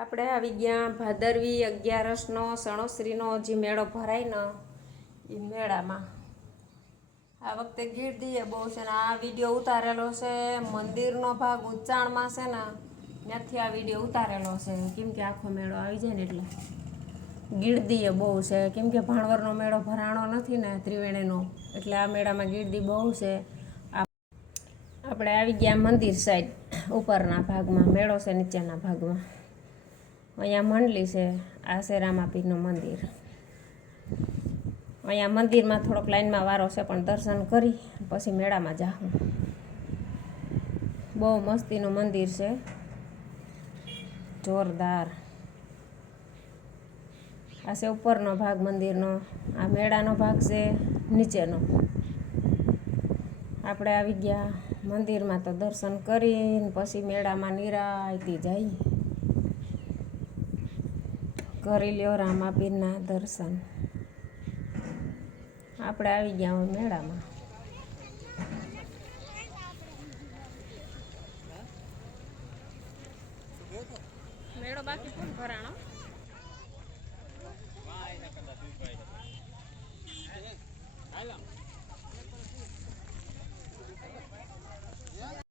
આપણે આવી ગયા ભાદરવી 11નો સણોસરીનો જે મેળો ભરાય ને એ મેળામાં આ વખતે ગીરદીએ બહુ છે ને આ વિડીયો ઉતારેલો છે મંદિરનો ભાગ ઉચ્ચાણમાં છે ને ત્યાંથી આ વિડીયો ઉતારેલો છે કેમ કે આખો મેળો આવી જાય ને એટલે ગીરદીએ બહુ છે કેમ કે ભાણવરનો મેળો ભરાણો નથી ને ત્રિવેણીનો એટલે આ મેળામાં ગીરદી બહુ છે. આપણે આવી ગયા મંદિર સાઈડ ઉપરના ભાગમાં, મેળો છે નીચેના ભાગમાં. અહીંયા મંડલી છે, આ છે રામાપીરનું મંદિર. અહીંયા મંદિરમાં થોડોક લાઈનમાં વારો છે પણ દર્શન કરી પછી મેળામાં જાઉં. બહુ મસ્તીનું મંદિર છે, જોરદાર. આ છે ઉપરનો ભાગ મંદિરનો, આ મેળાનો ભાગ છે નીચેનો. આપણે આવી ગયા મંદિરમાં તો દર્શન કરીને પછી મેળામાં નિરાયતી જાય. કરી લ્યો રામાપીરના દર્શન. આપણે આવી ગયા મેળામાં. મેળો બાકી કોણ ભરાણો?